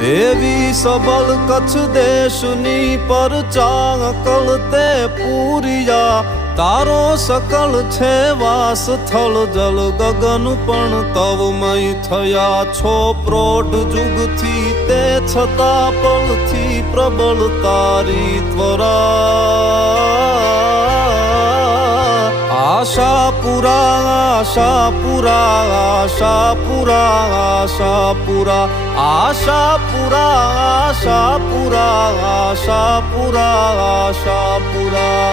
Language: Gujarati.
દેવી સબલ કચ્છ દેશની પરચા કળતે પૂરિયા તારો સકલ છે વાસ થળ જલ ગગન પણ તવમય થયા છો પ્રોઢ જુગથી તે છતાં પળથી પ્રબળ તારી ત્વરા આશાપુરા આશાપુરા આશાપુરા આશાપુરા આશાપુરા આશાપુરા આશાપુરા આશાપુરા